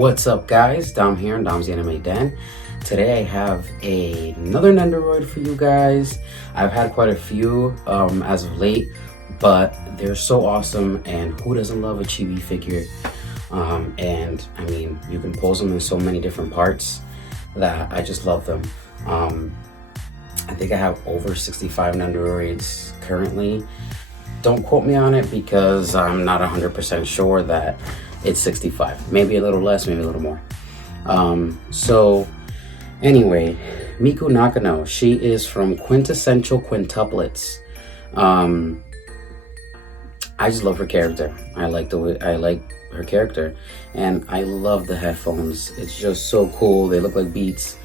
What's up, guys? Dom here in Dom's Anime Den. Today I have another Nendoroid for you guys. I've had quite a few as of late, but they're so awesome, and who doesn't love a chibi figure? And I mean, you can pose them in so many different parts that I just love them. I think I have over 65 Nendoroids currently. Don't quote me on it because I'm not 100% sure that it's 65. Maybe a little less, maybe a little more. So anyway, Miku Nakano, she is from Quintessential Quintuplets. I just love her character. I like her character, and I love the headphones. It's just so cool. They look like Beats.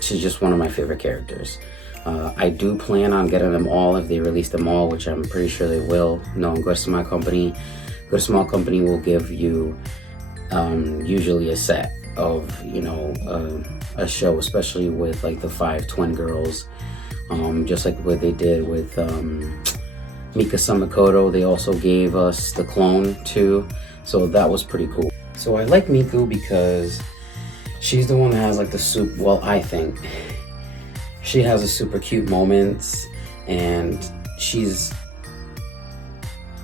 She's just one of my favorite characters. I do plan on getting them all if they release them all, which I'm pretty sure they will. No, Good Small Company will give you usually a set of, a show, especially with like the 5 twin girls, just like what they did with Mika Samakoto. They also gave us the clone too, so that was pretty cool. So I like Miku because she's the one that has like the I think she has a super cute moments, and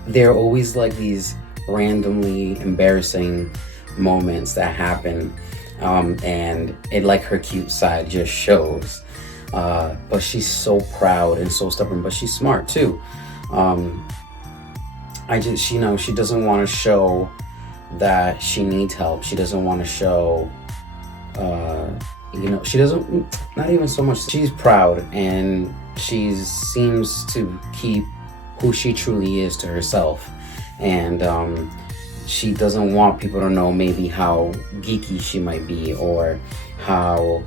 they're always like these randomly embarrassing moments that happen, and it like her cute side just shows, but she's so proud and so stubborn, but she's smart too. She doesn't want to show that she needs help. She doesn't want to show she doesn't, not even so much, she's proud, and she seems to keep who she truly is to herself, and she doesn't want people to know maybe how geeky she might be, or how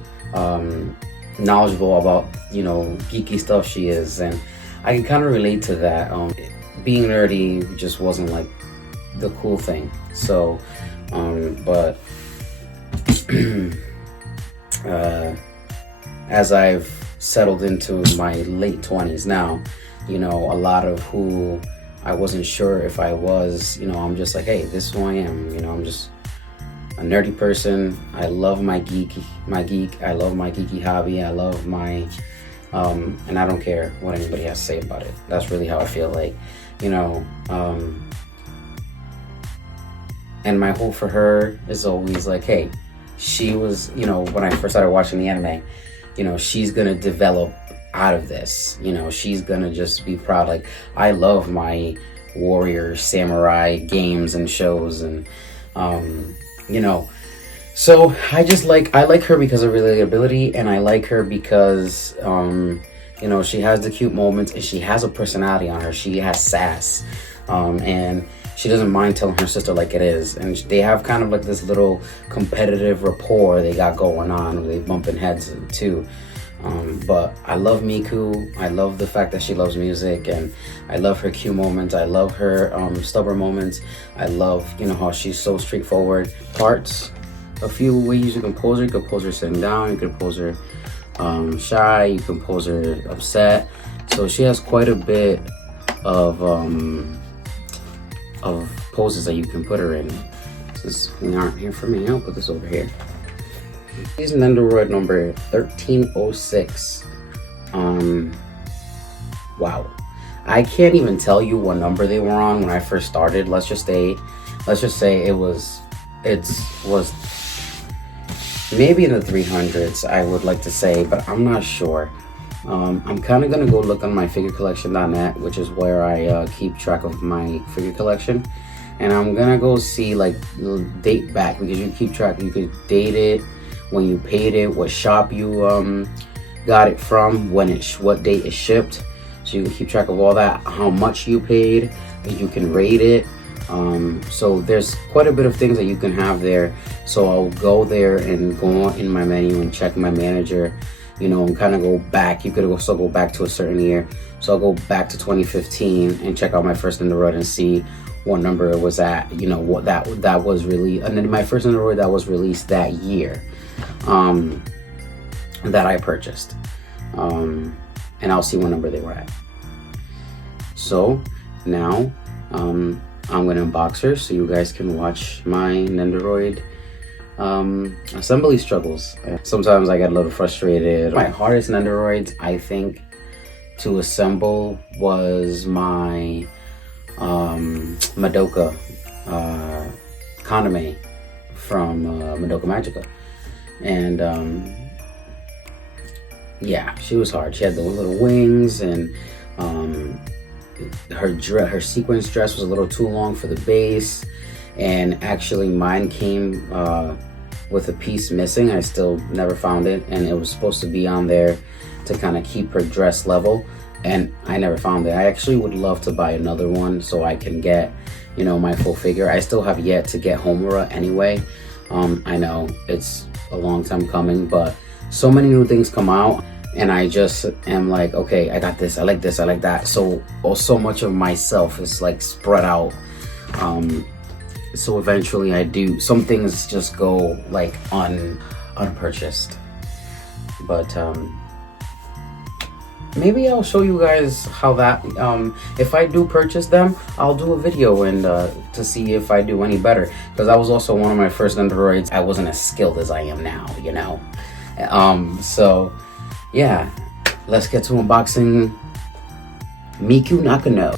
knowledgeable about geeky stuff she is. And I can kind of relate to that. Being nerdy just wasn't like the cool thing. So but as I've settled into my late 20s now, a lot of who I wasn't sure if I was, I'm just like, hey, this is who I am. I'm just a nerdy person. I love my geek. I love my geeky hobby. I love my, and I don't care what anybody has to say about it. That's really how I feel like, and my hope for her is always like, hey, she was, when I first started watching the anime, she's gonna develop out of this. She's gonna just be proud. Like, I love my warrior samurai games and shows, and so I like her because of relatability, and I like her because she has the cute moments, and she has a personality on her. She has sass, and she doesn't mind telling her sister like it is, and they have kind of like this little competitive rapport they got going on. They bumping heads too. But I love Miku. I love the fact that she loves music, and I love her cute moments. I love her stubborn moments. I love how she's so straightforward. Parts, a few ways you can pose her. You can pose her sitting down. You can pose her shy. You can pose her upset. So she has quite a bit of poses that you can put her in. Since we aren't here for me, I'll put this over here. This is Nendoroid number 1306. Wow, I can't even tell you what number they were on when I first started. Let's just say it was maybe in the 300s, I would like to say, but I'm not sure. I'm kind of gonna go look on my figurecollection.net, which is where I keep track of my figure collection, and I'm gonna go see like date back, because you keep track. You could date it, when you paid it, what shop you got it from, what date it shipped, so you can keep track of all that, how much you paid, you can rate it. So there's quite a bit of things that you can have there. So I'll go there and go in my menu and check my manager, and kind of go back. You could also go back to a certain year. So I'll go back to 2015 and check out my first Nendoroid and see what number it was at, what that was really, and then my first Nendoroid that was released that year, that I purchased, and I'll see what number they were at. So now I'm gonna unbox her so you guys can watch my Nendoroid assembly struggles. Sometimes I get a little frustrated. My hardest Nendoroids, I think, to assemble was my Madoka Kaname from Madoka Magica. And yeah, she was hard. She had the little wings, and her sequence dress was a little too long for the base. And actually mine came with a piece missing. I still never found it, and it was supposed to be on there to kind of keep her dress level, and I never found it. I actually would love to buy another one so I can get, you know, my full figure. I still have yet to get Homura anyway. I know it's a long time coming, but so many new things come out, and I just am like, okay, I got this, I like this, I like that. So much of myself is like spread out. So eventually I do, some things just go like unpurchased. But maybe I'll show you guys how that, if I do purchase them, I'll do a video and to see if I do any better. Because that was also one of my first Nendoroids. I wasn't as skilled as I am now, you know. So yeah, let's get to unboxing Miku Nakano.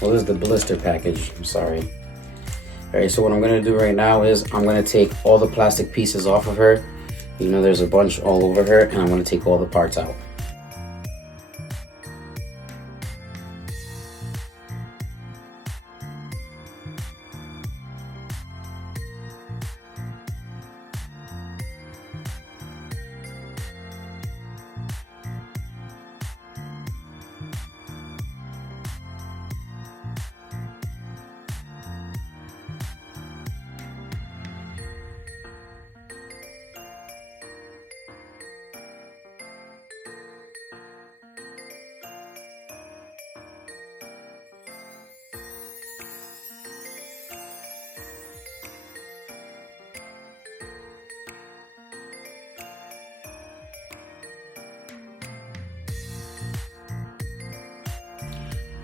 Well, this is the blister package, I'm sorry. Alright, so what I'm gonna do right now is I'm gonna take all the plastic pieces off of her. You know, there's a bunch all over her, and I'm gonna take all the parts out.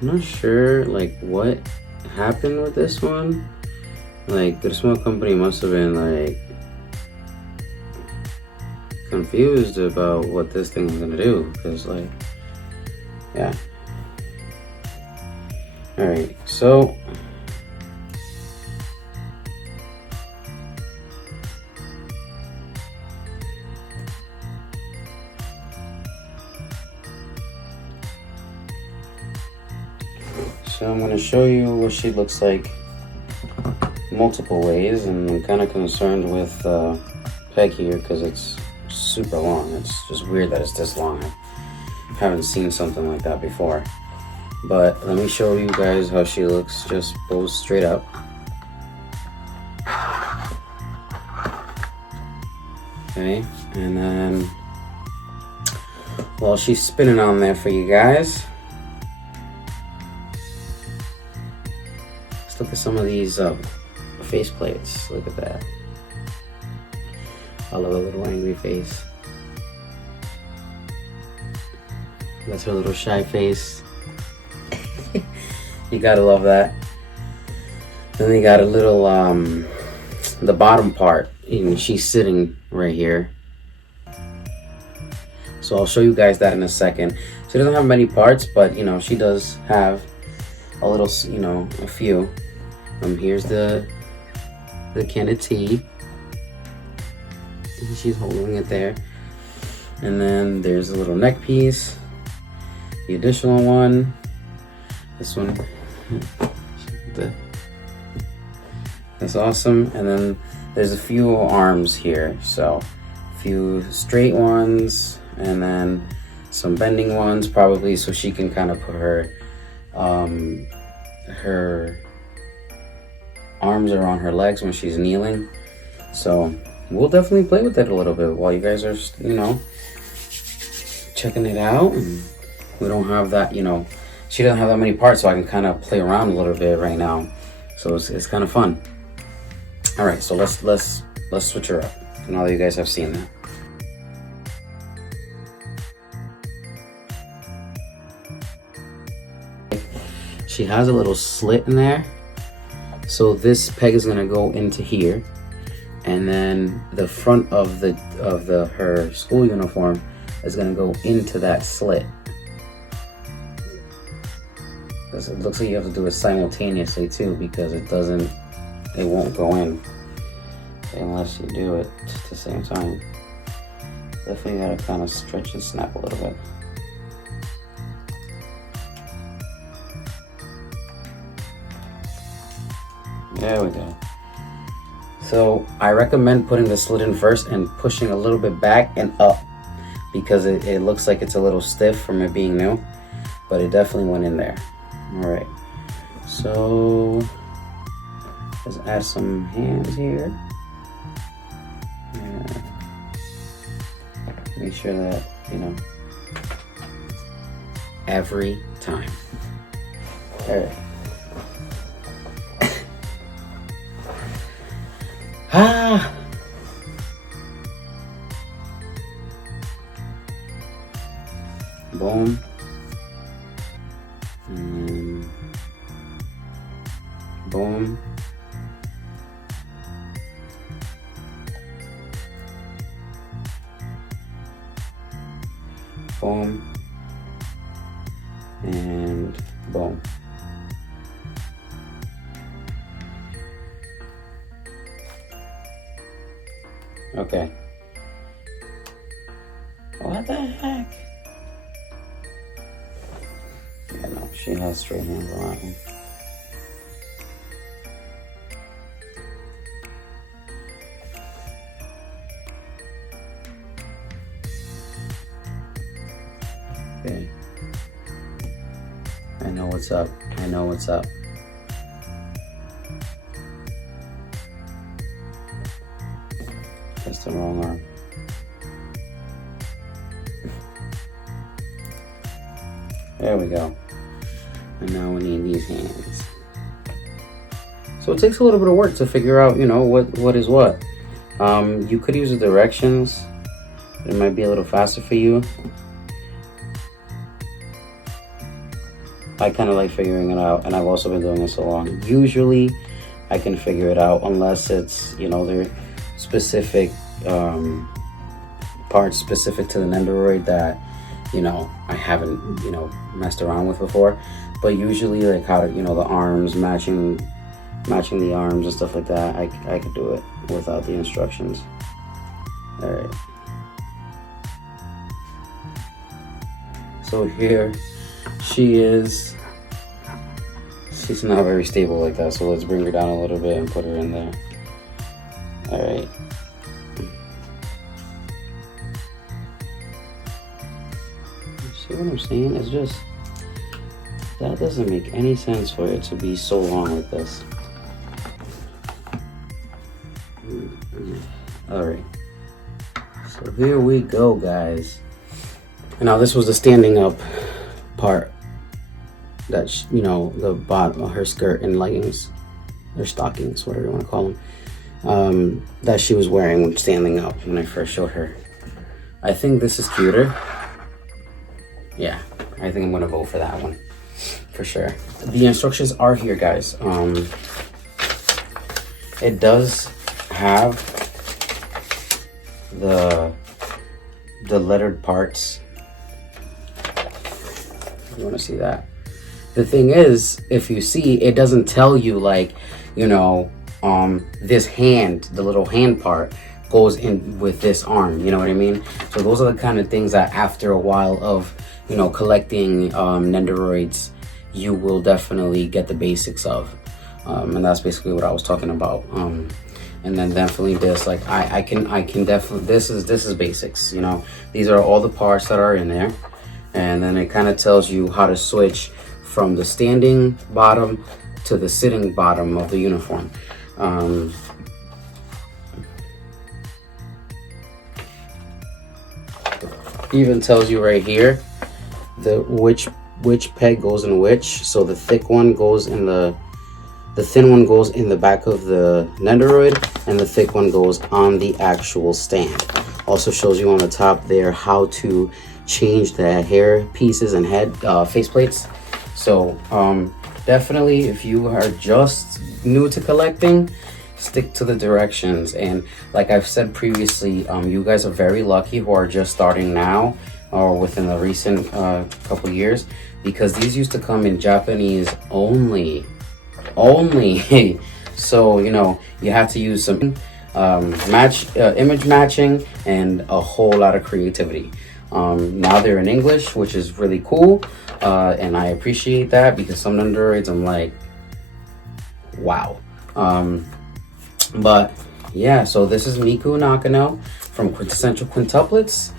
I'm not sure like what happened with this one. Like the small company must have been like confused about what this thing was gonna do, because like, yeah. All right, so I'm going to show you what she looks like multiple ways, and I'm kind of concerned with peg here because it's super long. It's just weird that it's this long. I haven't seen something like that before. But let me show you guys how she looks. Just goes straight up. Okay, and then while she's spinning on there for you guys, let's look at some of these face plates. Look at that. I love a little angry face. That's her little shy face. You gotta love that. Then they got a little, the bottom part, and she's sitting right here. So I'll show you guys that in a second. She doesn't have many parts, but you know, she does have a little, you know, a few. Here's the can of tea. She's holding it there. And then there's a little neck piece. The additional one. This one. That's awesome. And then there's a few arms here. So a few straight ones, and then some bending ones, probably so she can kind of put her her arms around her legs when she's kneeling. So we'll definitely play with it a little bit while you guys are, you know, checking it out. And we don't have that, you know, she doesn't have that many parts, so I can kind of play around a little bit right now. So it's kind of fun. All right, so let's switch her up now that you guys have seen that. She has a little slit in there, so this peg is gonna go into here, and then the front of her school uniform is gonna go into that slit. It looks like you have to do it simultaneously too, because it won't go in unless you do it at the same time. Definitely gotta kind of stretch and snap a little bit. There we go. So I recommend putting the slit in first and pushing a little bit back and up, because it looks like it's a little stiff from it being new, but it definitely went in there. All right, so let's add some hands here. Yeah. Make sure that, you know, every time. All right. Boom. And boom. Boom. And boom. Okay. What the heck? Yeah, no, she has straight hands on that one. Okay. I know what's up. I know what's up. That's the wrong arm. There we go. And now we need these hands. So it takes a little bit of work to figure out, you know, what is what. You could use the directions. It might be a little faster for you. I kind of like figuring it out, and I've also been doing it so long. Usually I can figure it out, unless it's, you know, they're specific parts specific to the Nendoroid that, you know, I haven't, you know, messed around with before. But usually, like, how to, you know, the arms, matching the arms and stuff like that, I could do it without the instructions. All right. So here she is. She's not very stable like that, so let's bring her down a little bit and put her in there. All right. See what I'm saying? It's just, that doesn't make any sense for it to be so long like this. All right. So here we go, guys. Now this was the standing up part that, you know, the bottom of her skirt and leggings, or stockings, whatever you want to call them, that she was wearing when standing up when I first showed her. I think this is cuter. Yeah, I think I'm gonna vote for that one for sure. The instructions are here, guys. It does have the lettered parts. You want to see that? The thing is, if you see, it doesn't tell you, like, you know, this hand, the little hand part goes in with this arm, you know what I mean? So those are the kind of things that after a while of, you know, collecting Nendoroids, you will definitely get the basics of. And that's basically what I was talking about. And then definitely this, like, I can definitely, this is basics, you know? These are all the parts that are in there. And then it kind of tells you how to switch from the standing bottom to the sitting bottom of the uniform. Even tells you right here which peg goes in which. So the thick one goes in the thin one goes in the back of the Nendoroid, and the thick one goes on the actual stand. Also shows you on the top there how to change the hair pieces and head face plates. So definitely, if you are just new to collecting, stick to the directions. And like I've said previously, you guys are very lucky who are just starting now or within the recent couple years, because these used to come in Japanese only. So you know, you have to use some image matching and a whole lot of creativity. Now they're in English, which is really cool, and I appreciate that, because some Nendoroids I'm like, wow. But yeah, so this is Miku Nakano from Quintessential Quintuplets.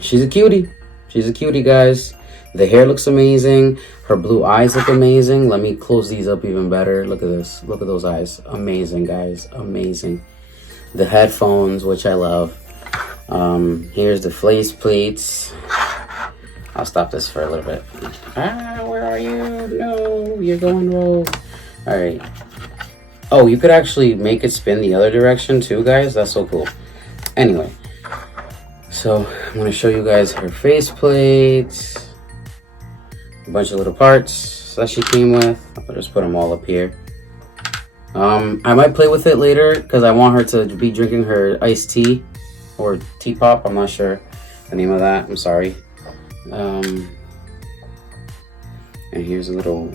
She's a cutie, guys. The hair looks amazing. Her blue eyes look amazing. Let me close these up even better. Look at this. Look at those eyes. Amazing, guys. Amazing. The headphones, which I love. Here's the face plates. I'll stop this for a little bit. Where are you? No, you're going rogue. All right. Oh, you could actually make it spin the other direction too, guys. That's so cool. Anyway, so I'm gonna show you guys her face plate. A bunch of little parts that she came with. I'll just put them all up here. I might play with it later because I want her to be drinking her iced tea or tea pop. I'm not sure the name of that. I'm sorry. And here's a little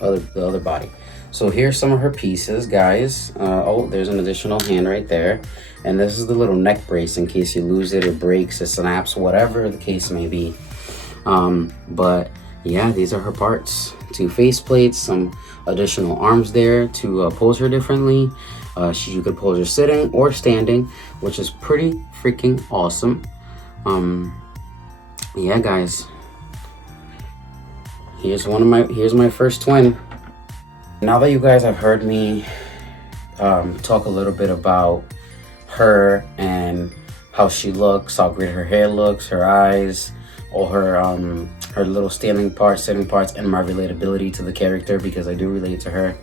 the other body. So here's some of her pieces, guys. Oh, there's an additional hand right there. And this is the little neck brace in case you lose it or breaks or snaps, whatever the case may be. But yeah, these are her parts. 2 face plates, some additional arms there to pose her differently. You could pose her sitting or standing, which is pretty freaking awesome. Yeah, guys. Here's my first twin. Now that you guys have heard me talk a little bit about her and how she looks, how great her hair looks, her eyes, all her little standing parts, sitting parts, and my relatability to the character, because I do relate to her.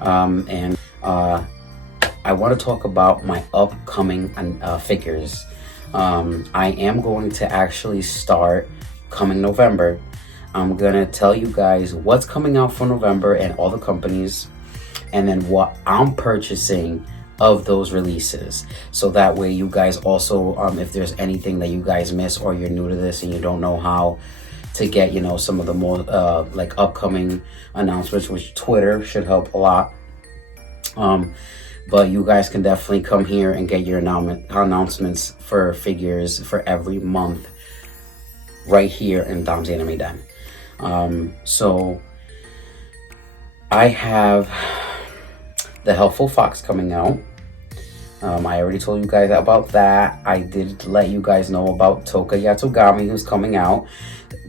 And I want to talk about my upcoming figures. I am going to actually start coming November. I'm gonna tell you guys what's coming out for November and all the companies, and then what I'm purchasing of those releases, so that way you guys also, if there's anything that you guys miss or you're new to this and you don't know how to get, you know, some of the more like upcoming announcements, which Twitter should help a lot. But you guys can definitely come here and get your announcements for figures for every month right here in Dom's Anime Den. So I have the Helpful Fox coming out. I already told you guys about that. I did let you guys know about Toka Yatogami, who's coming out.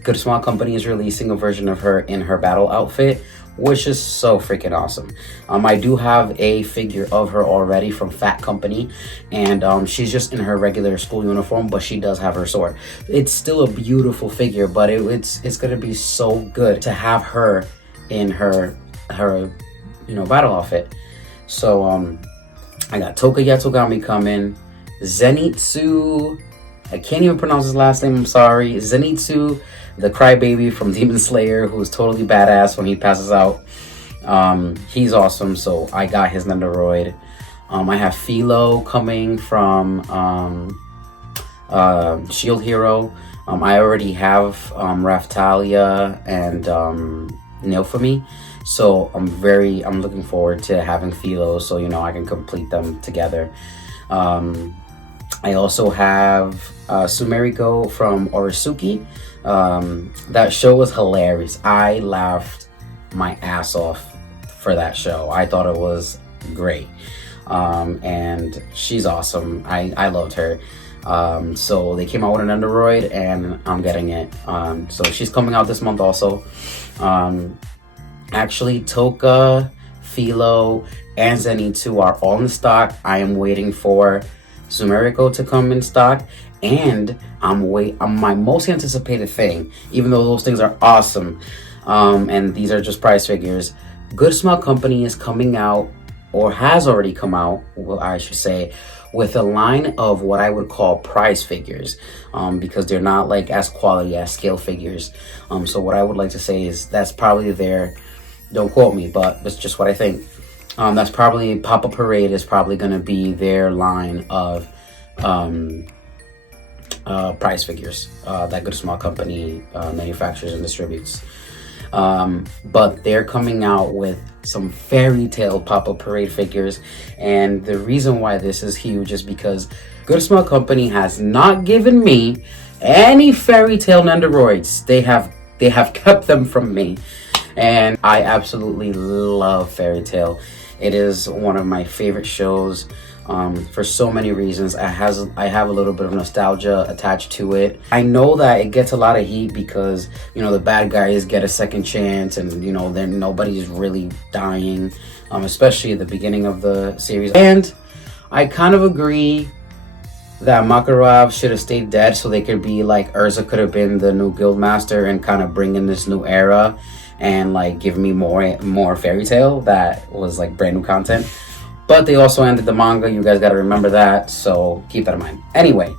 Good Smile Company is releasing a version of her in her battle outfit, which is so freaking awesome. I do have a figure of her already from Fat Company, and she's just in her regular school uniform, but she does have her sword. It's still a beautiful figure, but it's gonna be so good to have her in her battle outfit. So I got Toka Yatogami coming, Zenitsu, I can't even pronounce his last name, I'm sorry, Zenitsu, the crybaby from Demon Slayer, who's totally badass when he passes out. He's awesome, so I got his Nendoroid. I have Philo coming from Shield Hero. I already have Raftalia and Nilphemy, so I'm looking forward to having Philo, so you know I can complete them together. I also have Sumeriko from Orisuki. That show was hilarious. I laughed my ass off for that show. I thought it was great. And she's awesome. I loved her. So they came out with an Nendoroid and I'm getting it. So she's coming out this month also. Actually, Toka, Philo, and Zenitsu are all in stock. I am waiting for Sumeriko to come in stock, and my most anticipated thing, even though those things are awesome, and these are just price figures. Good Smile Company is coming out, or has already come out, well, I should say, with a line of what I would call prize figures, because they're not like as quality as scale figures. So what I would like to say is that's probably their, don't quote me, but it's just what I think. That's probably, Pop-Up Parade is probably going to be their line of prize figures that Good Smile Company manufactures and distributes. But they're coming out with some fairy tale Pop-Up Parade figures, and the reason why this is huge is because Good Smile Company has not given me any fairy tale Nendoroids. They have kept them from me, and I absolutely love fairy tale. It is one of my favorite shows. For so many reasons. I have a little bit of nostalgia attached to it. I know that it gets a lot of heat because, you know, the bad guys get a second chance, and, you know, then nobody's really dying, especially at the beginning of the series. And I kind of agree that Makarov should have stayed dead so they could be like, Urza could have been the new guild master and kind of bring in this new era and like give me more fairy tale that was like brand new content. But they also ended the manga. You guys got to remember that, so keep that in mind. Anyway,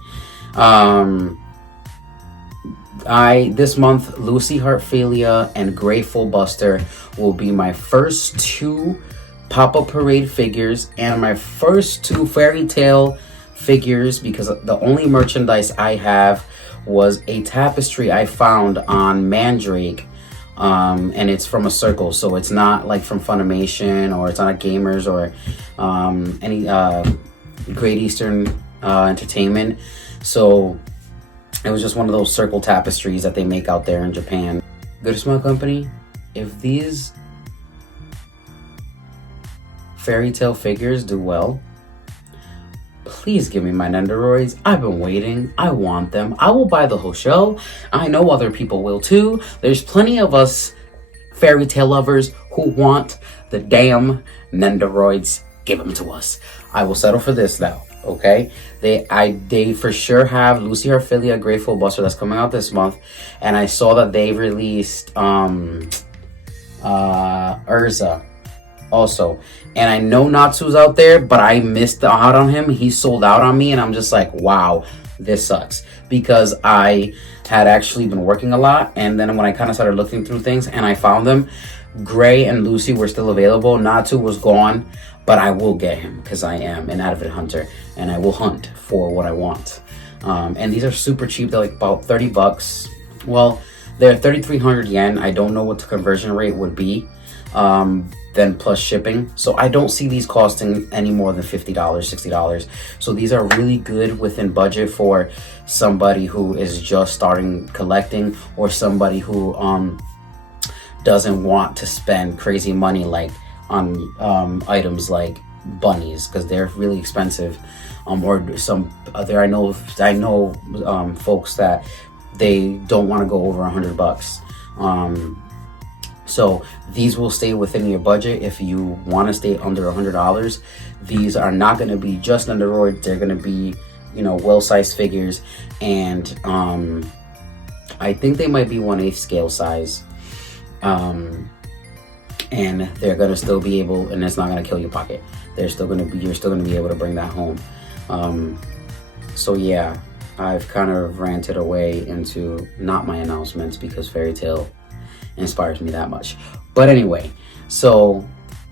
this month, Lucy Heartfilia and Grateful Buster will be my first 2 Pop-Up Parade figures and my first 2 fairy tale figures, because the only merchandise I have was a tapestry I found on Mandrake. And it's from a circle, so it's not like from Funimation, or it's not Gamers, or any Great Eastern Entertainment. So it was just one of those circle tapestries that they make out there in Japan. Good Smile Company, if these fairy tale figures do well, please give me my Nendoroids. I've been waiting. I want them. I will buy the whole show. I know other people will too. There's plenty of us fairy tale lovers who want the damn Nendoroids. Give them to us. I will settle for this now, okay? They for sure have Lucy Heartfilia, Grateful Buster that's coming out this month, and I saw that they released Urza also. And I know Natsu's out there, but I missed out on him. He sold out on me, and I'm just like, wow, this sucks. Because I had actually been working a lot, and then when I kind of started looking through things and I found them, Gray and Lucy were still available. Natsu was gone, but I will get him because I am an avid hunter, and I will hunt for what I want. And these are super cheap. They're like about 30 bucks. Well, they're 3,300 yen. I don't know what the conversion rate would be. Then plus shipping, so I don't see these costing any more than $50, $60. So these are really good within budget for somebody who is just starting collecting, or somebody who doesn't want to spend crazy money like on items like bunnies, because they're really expensive, or some other. I know folks that they don't want to go over $100. So these will stay within your budget if you want to stay under $100. These are not going to be just Nendoroids. They're going to be, you know, well-sized figures, and I think they might be 1/8 scale size. And they're going to still be able, and it's not going to kill your pocket. You're still going to be able to bring that home. So yeah, I've kind of ranted away into not my announcements because Fairy Tail inspires me that much. But anyway, so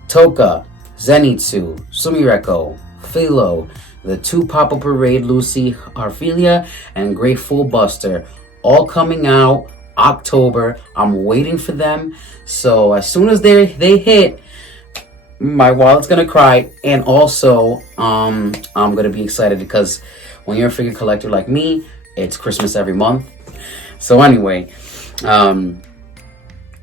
Toka, Zenitsu, Sumireko, Philo, the 2 Pop-Up Parade Lucy Heartfilia, and Grateful Buster, all coming out October. I'm waiting for them. So as soon as they hit, my wallet's gonna cry, and also I'm gonna be excited because when you're a figure collector like me, it's Christmas every month. So anyway,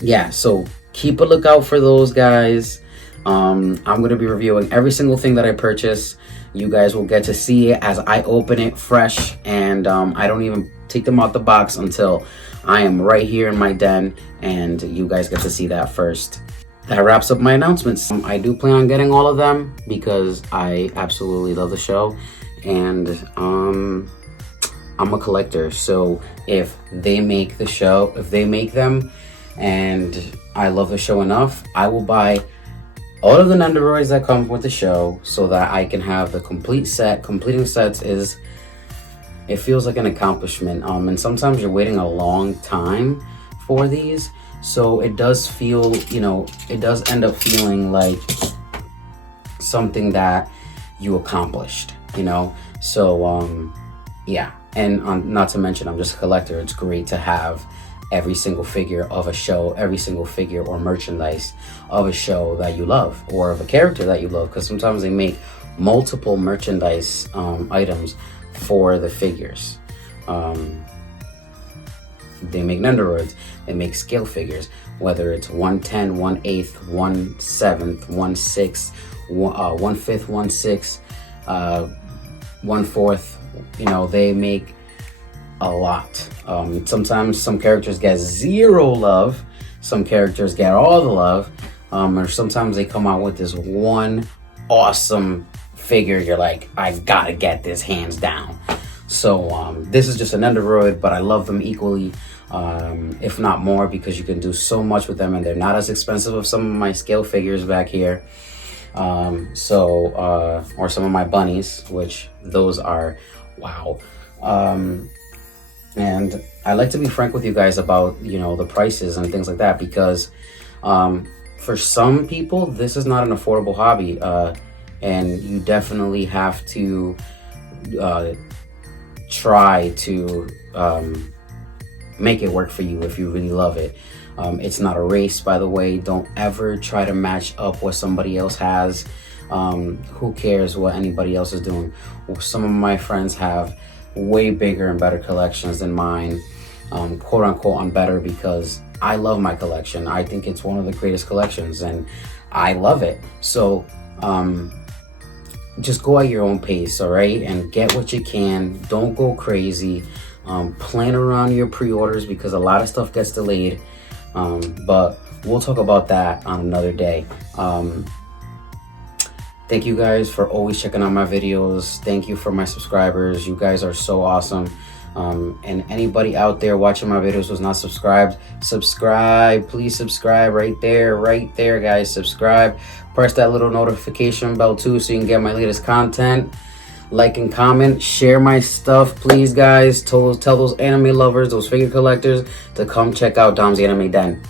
yeah, so keep a lookout for those guys. I'm going to be reviewing every single thing that I purchase. You guys will get to see it as I open it fresh, and I don't even take them out the box until I am right here in my den, and you guys get to see that first. That wraps up my announcements. I do plan on getting all of them because I absolutely love the show, and I'm a collector. So if they make the show, if they make them and I love the show enough, I will buy all of the Nendoroids that come with the show so that I can have the complete set. Completing sets is, it feels like an accomplishment. And sometimes you're waiting a long time for these, so it does feel, you know, it does end up feeling like something that you accomplished, you know. So yeah, and not to mention, I'm just a collector. It's great to have every single figure of a show, every single figure or merchandise of a show that you love, or of a character that you love, because sometimes they make multiple merchandise items for the figures. They make Nendoroids, they make scale figures, whether it's 1/10, 1/8, 1/7, 1/6, 1/5, 1/6, 1/4, you know, they make a lot. Sometimes some characters get zero love, some characters get all the love, or sometimes they come out with this one awesome figure. You're like, I gotta get this hands down. So this is just a Nendoroid, but I love them equally, if not more, because you can do so much with them, and they're not as expensive as some of my scale figures back here. Or some of my bunnies, which those are wow. And I like to be frank with you guys about, you know, the prices and things like that, because for some people this is not an affordable hobby, and you definitely have to try to make it work for you if you really love it. It's not a race, by the way. Don't ever try to match up what somebody else has. Who cares what anybody else is doing? Some of my friends have way bigger and better collections than mine, quote unquote on better, because I love my collection. I think it's one of the greatest collections and I love it. So just go at your own pace, all right, and get what you can. Don't go crazy. Plan around your pre-orders, because a lot of stuff gets delayed, but we'll talk about that on another day. Thank you guys for always checking out my videos. Thank you for my subscribers. You guys are so awesome. And anybody out there watching my videos who's not subscribed, subscribe. Please subscribe right there, guys. Subscribe. Press that little notification bell too, so you can get my latest content. Like and comment. Share my stuff, please, guys. Tell those anime lovers, those figure collectors, to come check out Dom's Anime Den.